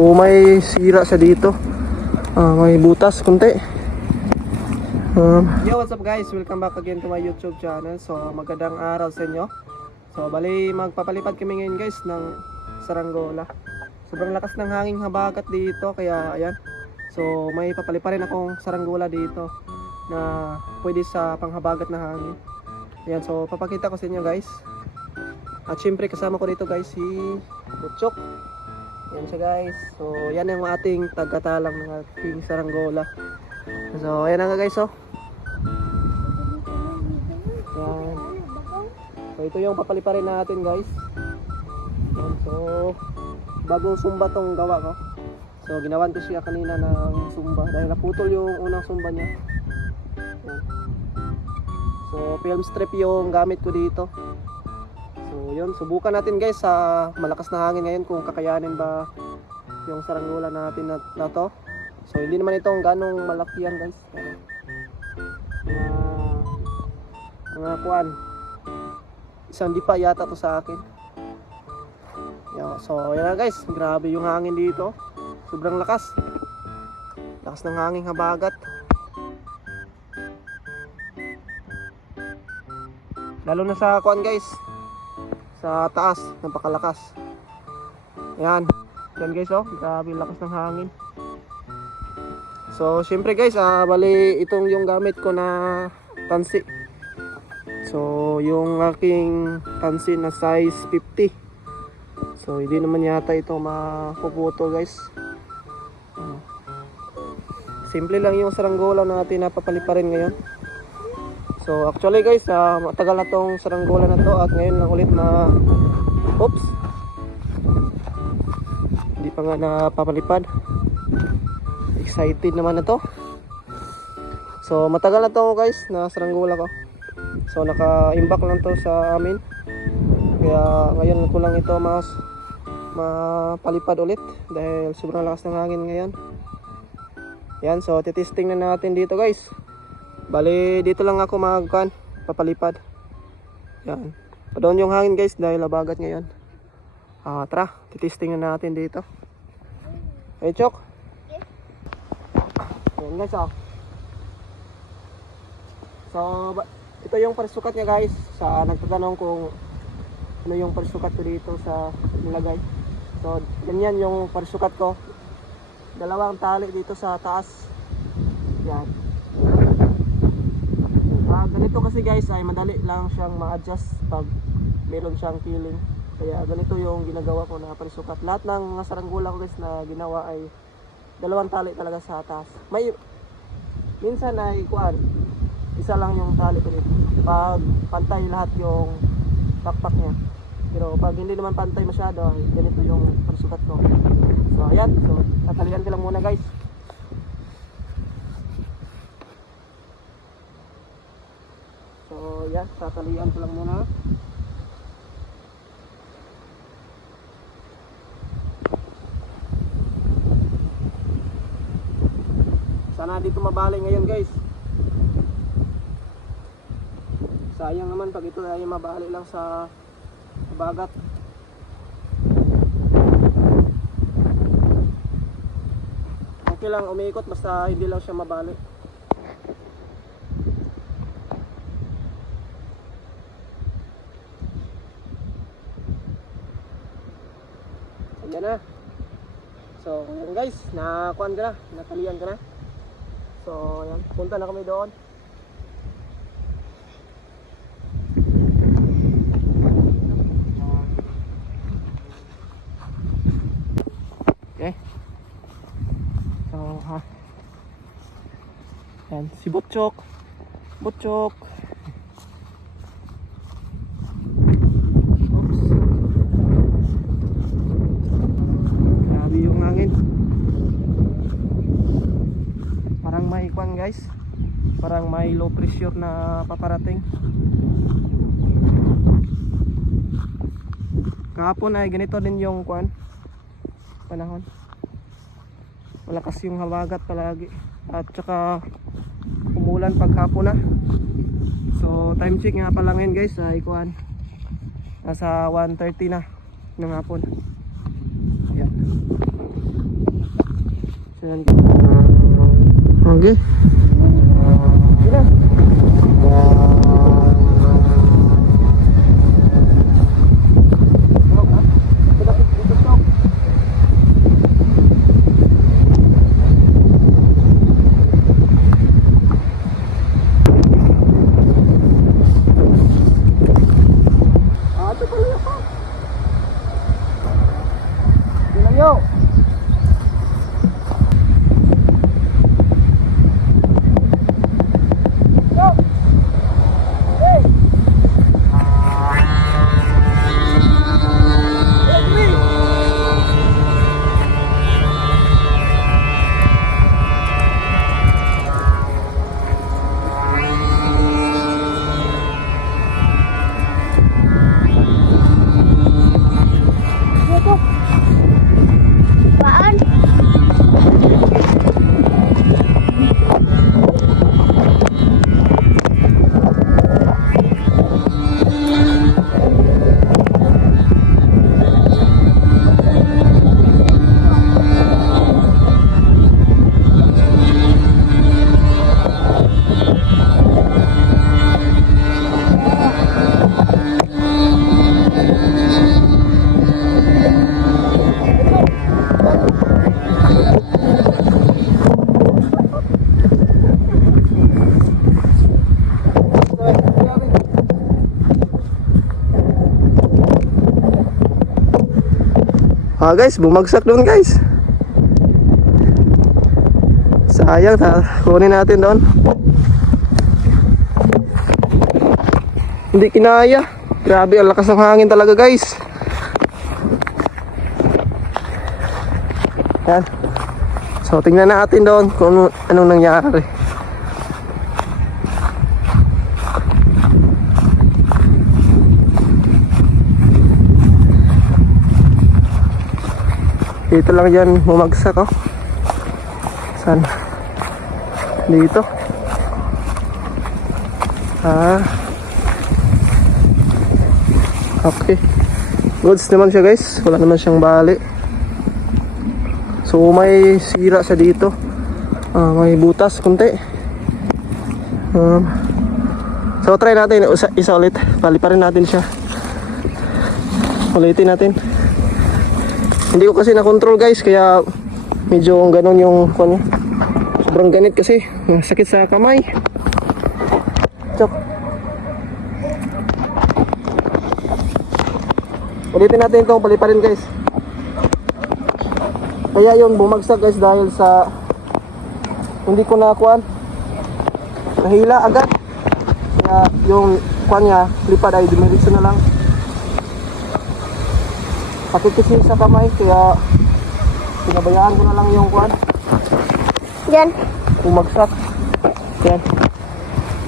So may sira siya dito. May butas kunti. Yo, what's up guys? Welcome back again to my YouTube channel. So magandang araw sa inyo. So bali magpapalipad kami ngayon guys ng saranggola. Sobrang lakas ng hanging habagat dito kaya ayan. So may papaliparin akong saranggola dito na pwede sa panghabagat na hangin. Ayan, so papakita ko sa inyo guys. At syempre kasama ko dito guys si Butchok. Yan siya guys. So yan yung ating tagatalang ng ating saranggola. So ayan na nga guys oh. Yan. So ito yung papaliparin natin guys. Yan. So bagong sumba tong gawa ko. So ginawan ko siya kanina ng sumba dahil naputol yung unang sumba niya. Yan. So film strip yung gamit ko dito. So yun, subukan natin guys sa malakas na hangin ngayon kung kakayanin ba yung saranggola natin na to. So hindi naman itong ganong malaki yan guys. Mga kuwan, isang dipa yata to sa akin. So yan na guys, grabe yung hangin dito. Sobrang lakas. Lakas ng hangin habagat. Lalo na sa kuwan guys, sa taas, napakalakas. Ayan. Yan guys oh, grabe lakas ng hangin. So syempre guys, bali itong yung gamit ko na tansi. So yung aking tansi na size 50. So hindi naman yata ito mapuputo guys. Simple lang yung saranggola natin na papaliparin ngayon. So actually guys, matagal na tong saranggola na to at ngayon lang ulit na oops, hindi pa nga napapalipad. Excited naman na to. So matagal na to guys na saranggola ko. So naka-imbak lang to sa amin. Kaya ngayon ko lang ito mapalipad ulit dahil sobrang lakas ng hangin ngayon. Yan, so titesting na natin dito guys. Bali dito lang ako papalipad. Yan. Padoon yung hangin guys dahil labagat ngayon. Tara, titesting na natin dito. Hey Chok. Yan guys oh. So ito yung parisukat niya guys. Sa nagtatanong kung ano yung parisukat ko dito sa nilagay. So ganyan yung parisukat ko. Dalawang tali dito sa taas. Yan. Ganito kasi guys ay madali lang siyang ma-adjust pag meron siyang feeling. Kaya ganito yung ginagawa ko na parisukat. Lahat ng saranggola ko guys na ginawa ay dalawang tali talaga sa taas. May minsan ay isa lang yung tali ko dito. Pag pantay lahat yung pakpak niya. Pero pag hindi naman pantay masyado ay ganito yung parisukat ko. So ayan, so tatalian ko lang muna guys. So yan, tatalian ko lang muna. Sana dito mabali ngayon guys. Sayang naman pag ito ay mabali lang sa bagat. Okay lang umiikot basta hindi lang siya mabali. Ayan na. So ayan guys, nakuan ka na, natalian ka na. So ayan, punta na kami doon. Okay. So ayan, si Butchok. Butchok. Oops. Grabe yung hangin. Parang may kwan guys. Parang may low pressure na paparating. Kahapon ay ganito din yung kwan panahon. Malakas yung habagat palagi. At saka umulan paghapon na. So time check nga pala ngayon guys ay kuan. Nasa 1:30 na ng hapon. Ayan. Ayan. Okay. Sige na. Yo. Yo. Hey. Apaan? Guys, bumagsak doon guys. Sayang, kunin natin doon. Hindi kinaya. Grabe, ang lakas ng hangin talaga guys. Yan. So tingnan natin doon kung anong nangyari. Dito lang dyan bumagsak oh. Saan? Dito. Okay. Goods naman siya guys. Wala naman siyang bali. So may sira siya dito. May butas kunti. So try natin isa ulit. Paliparin natin siya. Ulitin natin. Hindi ko kasi na-control guys, kaya medyo ganon yung kanya. Sobrang ganit kasi, sakit sa kamay. Chok. Ulitin natin itong paliparin guys. Kaya yun bumagsak guys dahil sa hindi ko nakuan. Nahila agad. Kaya yung kuan niya, lipad ay dumiretso na lang. Sakit kasi sa kamay, kaya pinabayaan ko na lang yung kuan. Yan. Bumagsak. Yan.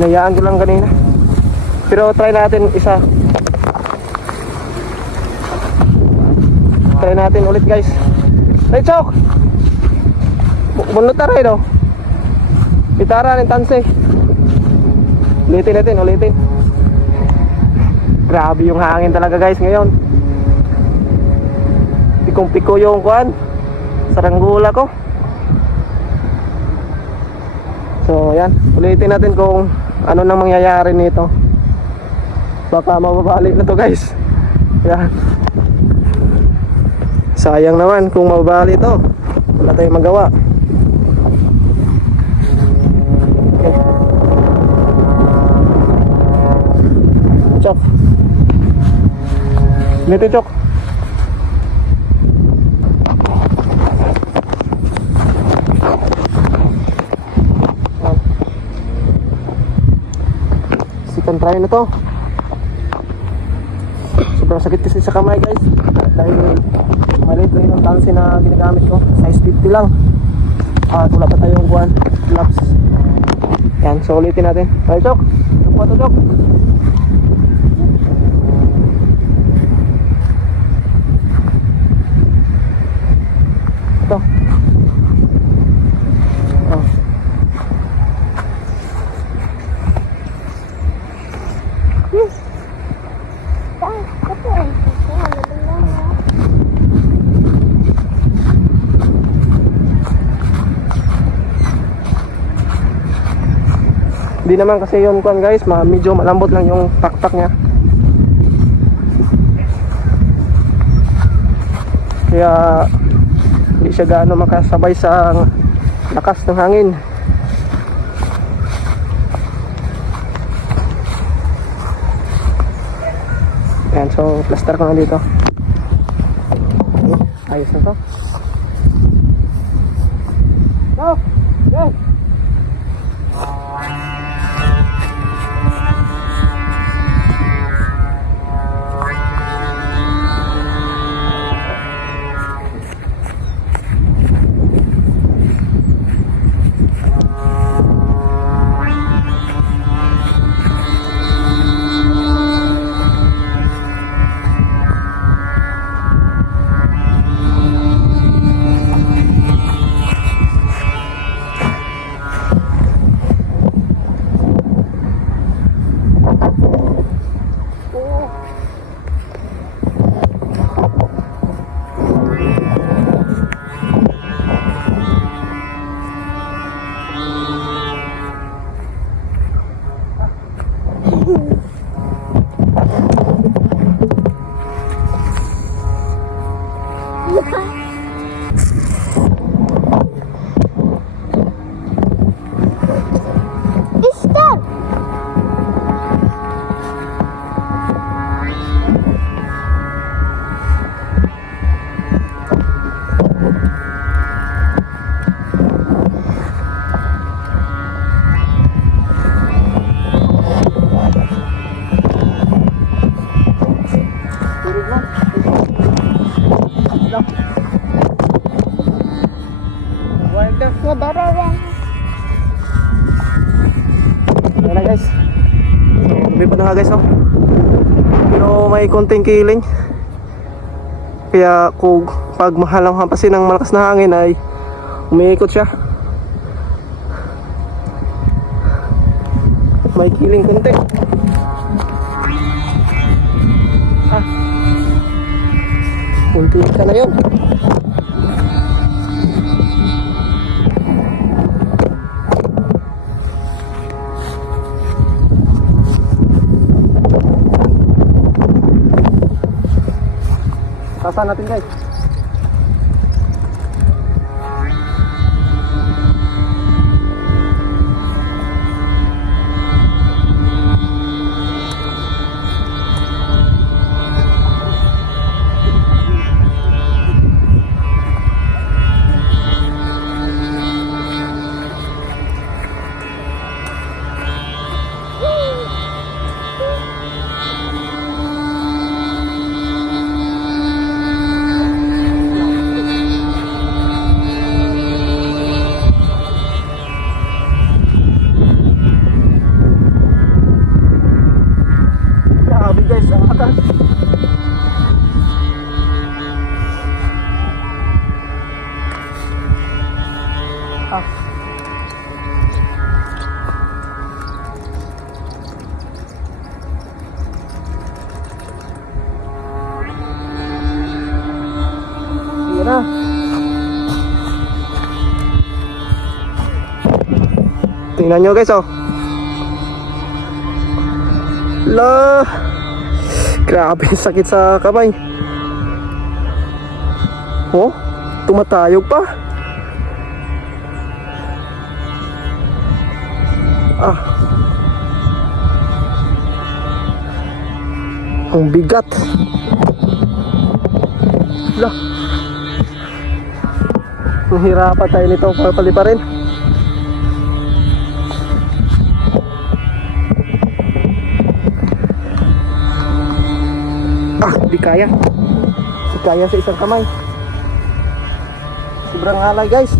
Hinayaan ko lang kanina. Pero try natin isa. Try natin ulit guys. Hey Chok! Bunot taray no? Itara ng tanse. Ulitin natin, ulitin. Grabe yung hangin talaga guys ngayon. Pikong-piko yung kuan saranggula ko. So yan, ulitin natin kung ano nang mangyayari nito. Baka mababali na to guys. Yan. Sayang naman kung mababali to. Wala tayong magawa. Okay. Chok. Dito Chok. Sikan try na to. Sobrang sakit kasi sa kamay guys. Dahil maliit lang yung tansi na ginagamit ko. Size 50 lang. Wala pa tayong kuhan gloves. Yan, so ulitin natin. Ay Chok, Chok to Chok. Ito. Hindi naman kasi yun kuan guys, medyo malambot lang yung taktak niya. Kaya hindi siya gaano makasabay sa lakas ng hangin. Ayan, so plaster ko na dito. Ayos na to. Go! Go! Stop! Turig lang. Wild na. Nadarawa. Ayan na guys. So, lumipad na nga guys, oh. Pero may konting kiling. Kaya kung pag mahalang hampasin ng malakas na hangin ay umiikot siya. May kiling konti. Ah. Ulti ka na yun. Sasaan natin guys. Grabe guys, ang atas. Ah. Sige na. Tingnan nyo guys, oh. La, grabe sakit sa kamay. Oh, tumatayog pa. Ah, ang bigat. La, mahirapan tayo nito paliparin. Ah, di kaya. Di kaya sa isang kamay. Sobrang alay guys.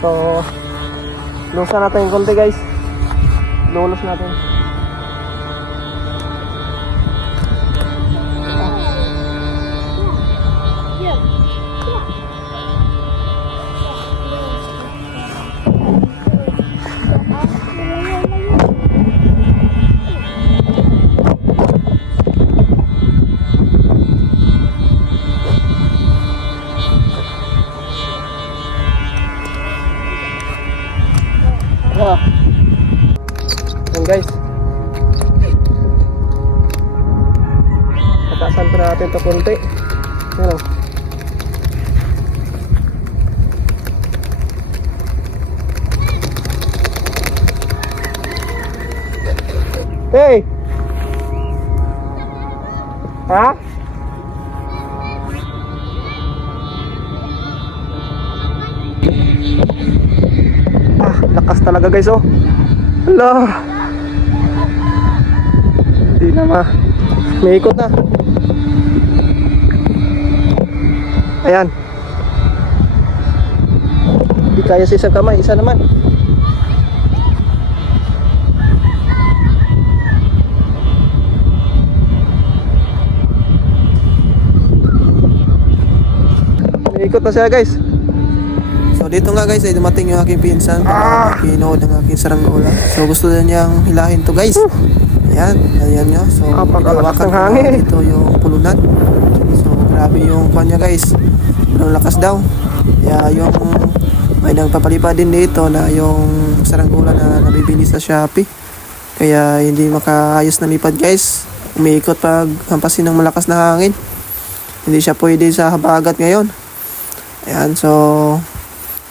So, lusa natin yung konti guys. Lulos natin. natin to konti. Ano? Hey! Ha? Lakas talaga guys, oh. Hala. Hindi na may ikot na. Ayan. Hindi kaya sa isang kamay, isa naman. May ikot na siya guys. So dito nga guys ay dumating yung aking pinsan para kinood ang aking saranggola. So gusto na niyang hilahin to guys. Ayan, ayan nyo. So pagkalakas ng hangin. dito yung pulunan. So grabe yung kanya guys. Ang lakas daw. Kaya yung may nagpapalipad din dito na yung saranggola na nabibili sa Shopee. Kaya hindi makaayos na lipad guys. Umiikot pag hampasin ng malakas na hangin. Hindi siya pwede sa habagat ngayon. Ayan, so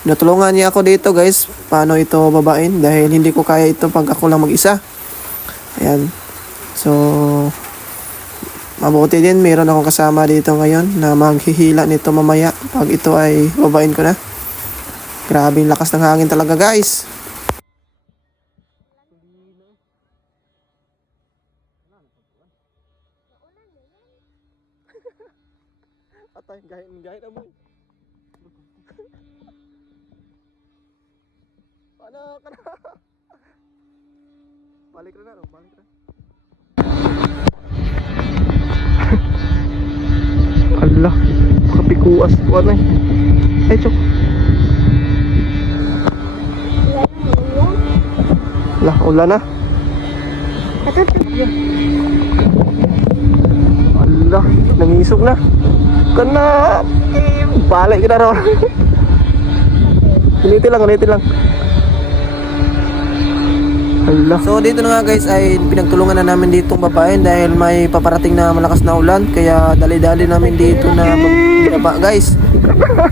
natulungan niya ako dito guys paano ito babain dahil hindi ko kaya ito pag ako lang mag-isa. Ayan, so mabuti din meron akong kasama dito ngayon na maghihila nito mamaya pag ito ay babain ko na. Grabe yung lakas ng hangin talaga guys. Atay, gahit mo. Paano ka na? Balik na no? Balik na. Allah, kapikuas ko ano eh. Ay, chok. Lah, ulan na. Allah, nangisog na. Kana. Balik ka na ron. Uniti lang. Allah. So dito na nga guys ay pinagtulungan na namin ditong babae dahil may paparating na malakas na ulan. Kaya dali-dali namin dito na magbaba guys.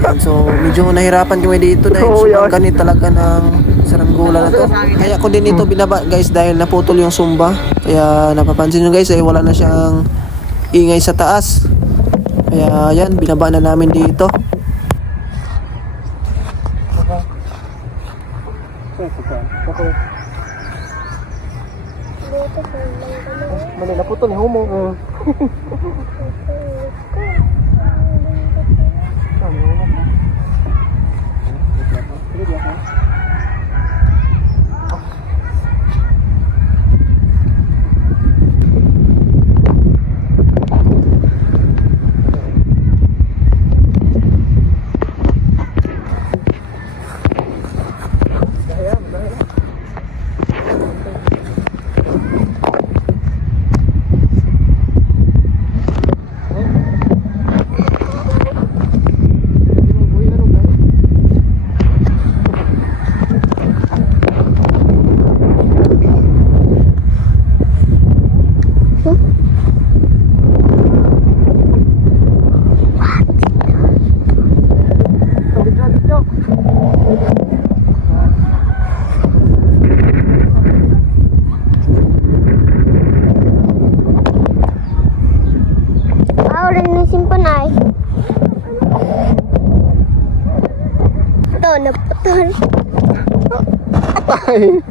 Yan, so medyo nahirapan kami dito dahil ganit talaga ng saranggola na to. Kaya ko din ito binaba guys dahil naputol yung sumba. Kaya napapansin nyo guys ay wala na siyang ingay sa taas. Kaya yan, binaba na namin dito. Mali na putol ni Homo. Naputol. Ay.